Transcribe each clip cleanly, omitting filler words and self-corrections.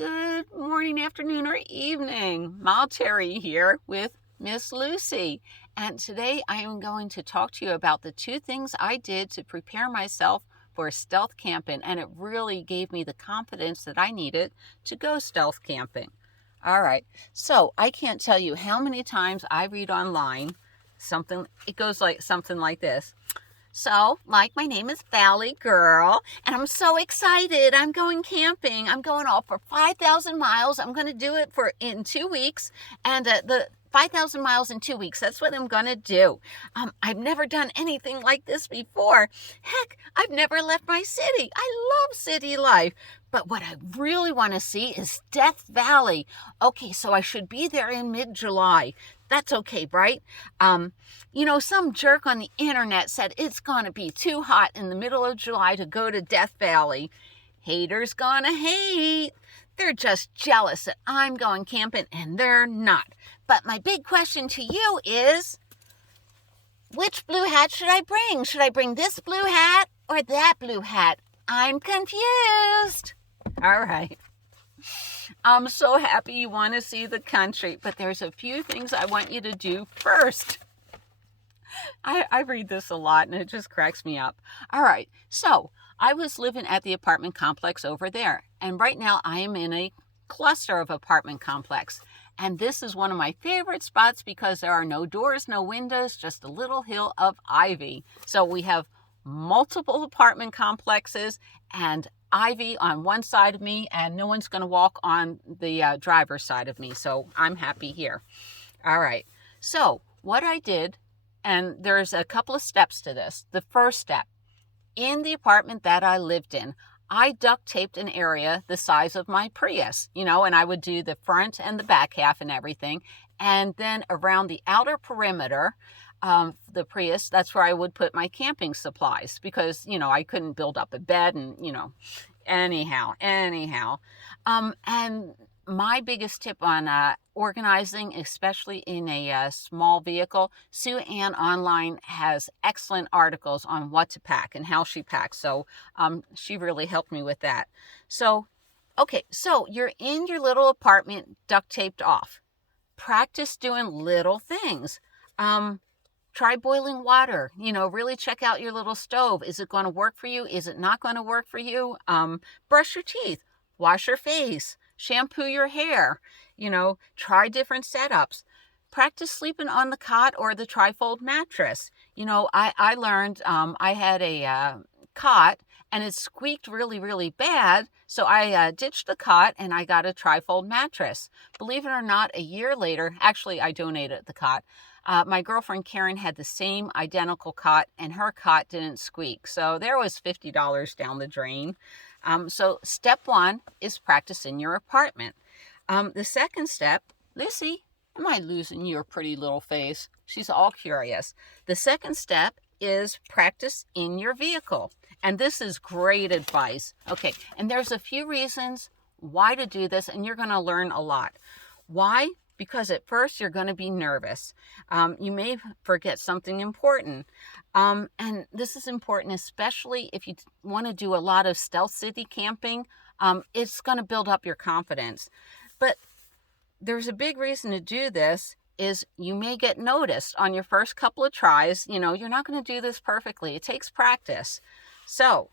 Good morning, afternoon, or evening. Terry here with Miss Lucy. And today I am going to talk to you about the 2 things I did to prepare myself for stealth camping. And it really gave me the confidence that I needed to go stealth camping. All right. So I can't tell you how many times I read online it goes like something like this. So, my name is Valley Girl, and I'm so excited. I'm going camping. I'm going off for 5,000 miles. I'm going to do it in 2 weeks, and the 5,000 miles in 2 weeks, that's what I'm going to do. I've never done anything like this before. Heck, I've never left my city. I love city life. But what I really want to see is Death Valley. Okay, so I should be there in mid-July. That's okay, right? Some jerk on the internet said it's going to be too hot in the middle of July to go to Death Valley. Haters gonna hate. They're just jealous that I'm going camping and they're not. But my big question to you is, which blue hat should I bring? Should I bring this blue hat or that blue hat? I'm confused. All right. I'm so happy you want to see the country, but there's a few things I want you to do first. I read this a lot and it just cracks me up. All right, so I was living at the apartment complex over there, and right now I am in a cluster of apartment complex. And this is one of my favorite spots because there are no doors, no windows, just a little hill of ivy. So we have multiple apartment complexes and ivy on one side of me, and no one's going to walk on the driver's side of me. So I'm happy here. All right. So what I did, and there's a couple of steps to this. The first step, in the apartment that I lived in, I duct taped an area the size of my Prius, and I would do the front and the back half and everything. And then around the outer perimeter, the Prius, that's where I would put my camping supplies because, I couldn't build up a bed and, anyhow. And my biggest tip on organizing, especially in a small vehicle, Sue Ann online has excellent articles on what to pack and how she packs. So she really helped me with that. So, okay, so you're in your little apartment duct taped off. Practice doing little things. Try boiling water, really check out your little stove. Is it going to work for you? Is it not going to work for you? Brush your teeth, wash your face, shampoo your hair, try different setups. Practice sleeping on the cot or the trifold mattress. I learned I had a cot and it squeaked really, really bad. So I ditched the cot and I got a trifold mattress. Believe it or not, a year later, actually I donated the cot. My girlfriend Karen had the same identical cot and her cot didn't squeak. So there was $50 down the drain. So step 1 is practice in your apartment. The second step, Lucy, am I losing your pretty little face? She's all curious. The second step is practice in your vehicle. And this is great advice. Okay, and there's a few reasons why to do this, and you're going to learn a lot. Why? Because at first you're going to be nervous. You may forget something important. And this is important, especially if you want to do a lot of stealth city camping. It's going to build up your confidence. But there's a big reason to do this is you may get noticed on your first couple of tries. You're not going to do this perfectly. It takes practice. So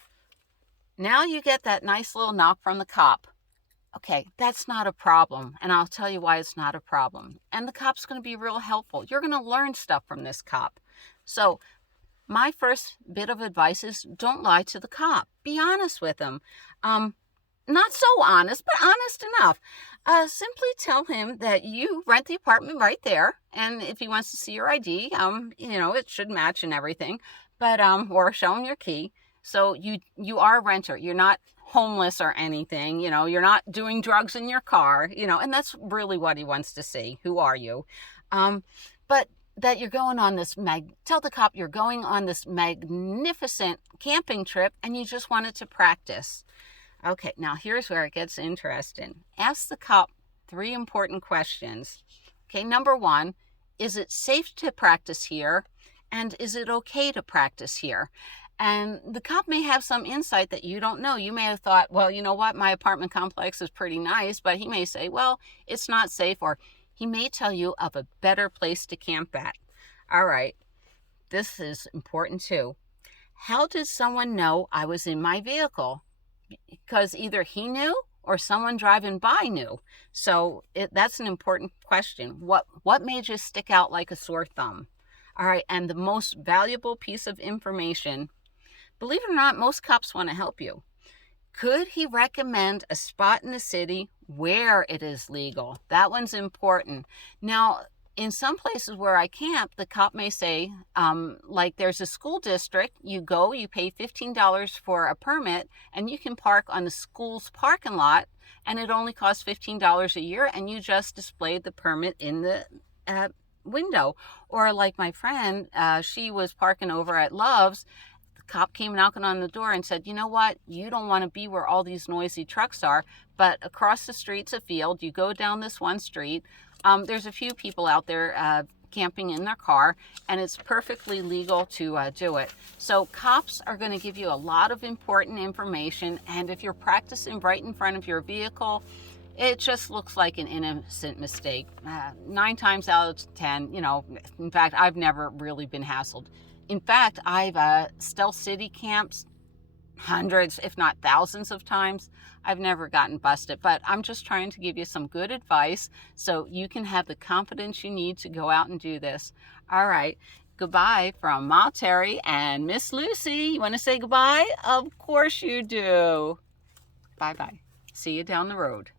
now you get that nice little knock from the cop. Okay, that's not a problem, and I'll tell you why it's not a problem. And the cop's going to be real helpful. You're going to learn stuff from this cop. So my first bit of advice is don't lie to the cop. Be honest with him. Not so honest, but honest enough. Simply tell him that you rent the apartment right there, and if he wants to see your ID, it should match and everything, but or show him your key. So you are a renter. You're not homeless or anything, you're not doing drugs in your car, and that's really what he wants to see. Who are you? But that you're going on this, tell the cop you're going on this magnificent camping trip and you just wanted to practice. Okay, now here's where it gets interesting. Ask the cop 3 important questions. Okay, number 1, is it safe to practice here? And is it okay to practice here? And the cop may have some insight that you don't know. You may have thought, well, you know what, my apartment complex is pretty nice, but he may say, well, it's not safe, or he may tell you of a better place to camp at. All right, this is important too. How did someone know I was in my vehicle? Because either he knew or someone driving by knew. So that's an important question. What made you stick out like a sore thumb? All right, and the most valuable piece of information, believe it or not, most cops want to help you. Could he recommend a spot in the city where it is legal? That one's important. Now, in some places where I camp, the cop may say, like there's a school district, you go, you pay $15 for a permit, and you can park on the school's parking lot, and it only costs $15 a year, and you just displayed the permit in the window. Or like my friend, she was parking over at Love's. The cop came knocking on the door and said, you know what, you don't want to be where all these noisy trucks are, but across the street's a field. You go down this one street. There's a few people out there camping in their car, and it's perfectly legal to do it. So cops are going to give you a lot of important information, and if you're practicing right in front of your vehicle, it just looks like an innocent mistake. 9 times out of 10, in fact, I've never really been hassled. In fact, I've stealth city camps hundreds, if not thousands of times. I've never gotten busted, but I'm just trying to give you some good advice so you can have the confidence you need to go out and do this. All right. Goodbye from Ma Terry and Miss Lucy. You want to say goodbye? Of course you do. Bye-bye. See you down the road.